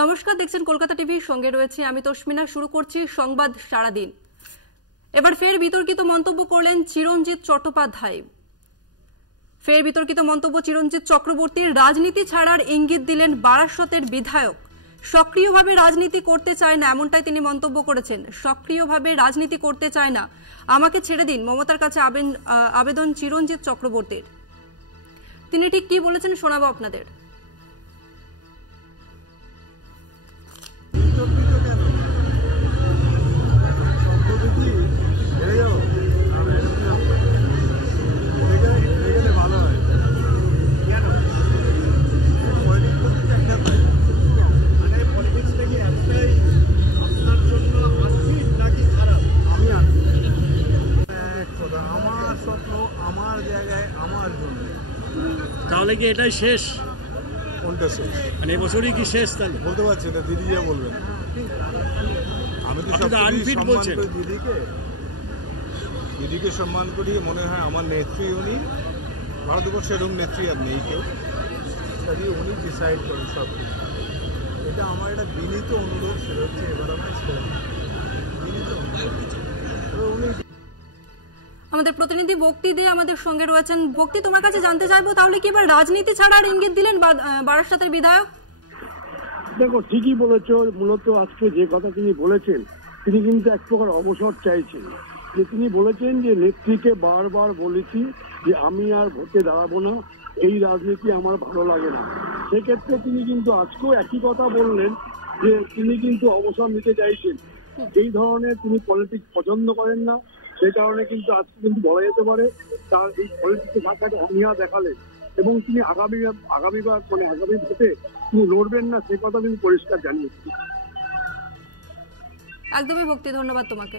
নমস্কার, দেখছেন কলকাতা টিভির সঙ্গে রয়েছে আমি তসমিনা। শুরু করছি সংবাদ সারাদিন। এবার ফের বিতর্কিত মন্তব্য করলেন চিরঞ্জিত চট্টোপাধ্যায়। ফের বিতর্কিত মন্তব্য চিরঞ্জিত চক্রবর্তীর। রাজনীতি ছাড়ার ইঙ্গিত দিলেন বারাসতের বিধায়ক। সক্রিয়ভাবে রাজনীতি করতে চায় না, এমনটাই তিনি মন্তব্য করেছেন। সক্রিয়ভাবে রাজনীতি করতে চায় না, আমাকে ছেড়ে দিন, মমতার কাছে আবেদন চিরঞ্জিত চক্রবর্তীর। তিনি ঠিক কি বলেছেন শোনাবো আপনাদের। তাহলে কি এটাই শেষ? কোনটা শেষ? মানে এবছরই কি শেষ? তাহলে বলতে পারছি না, দিদি যা বলবেন। আমি তো আনফিট বলছেন। দিদিকে সম্মান করি, মনে হয় আমার নেত্রী উনি। ভারতবর্ষে এরকম নেত্রী আর নেই কেউ, কাজে উনি ডিসাইড করেন সব কিছু। এটা আমার একটা বিনীত অনুরোধ, সেটা হচ্ছে এবার আমার বিনীত অনুরোধ। উনি আমাদের প্রতিনিধি ভক্তি দিয়ে আমাদের সঙ্গে রয়েছেন। ভক্তি, তোমার কাছে জানতে চাইবো, তাহলে কি এবার রাজনীতি ছাড়ার ইঙ্গিত দিলেন বারাসতের বিধায়ক? দেখো, ঠিকই বলেছো। মূলত আজকে যে কথা তিনি বলেছেন, তিনি কিন্তু এক প্রকার অবসর চাইছেন। যে তিনি বলেছেন যে নেত্রীকে বারবার বলেছি যে আমি আর ভোটে দাঁড়াবো না, এই রাজনীতি আমার ভালো লাগে না। সেক্ষেত্রে তিনি কিন্তু আজকেও একই কথা বললেন যে তিনি কিন্তু অবসর নিতে চাইছেন। এই ধরনের তিনি পলিটিক্স পছন্দ করেন না, সেই কারণে কিন্তু আজকে কিন্তু বলা যেতে পারে তার এই পলিটিক্সে থাকাটা অনীহা দেখালেন। এবং তিনি আগামীবার আগামী ভোটে তিনি লড়বেন না, সে কথা তিনি পরিষ্কার জানিয়েছেন। একদমই ভক্তি, ধন্যবাদ তোমাকে।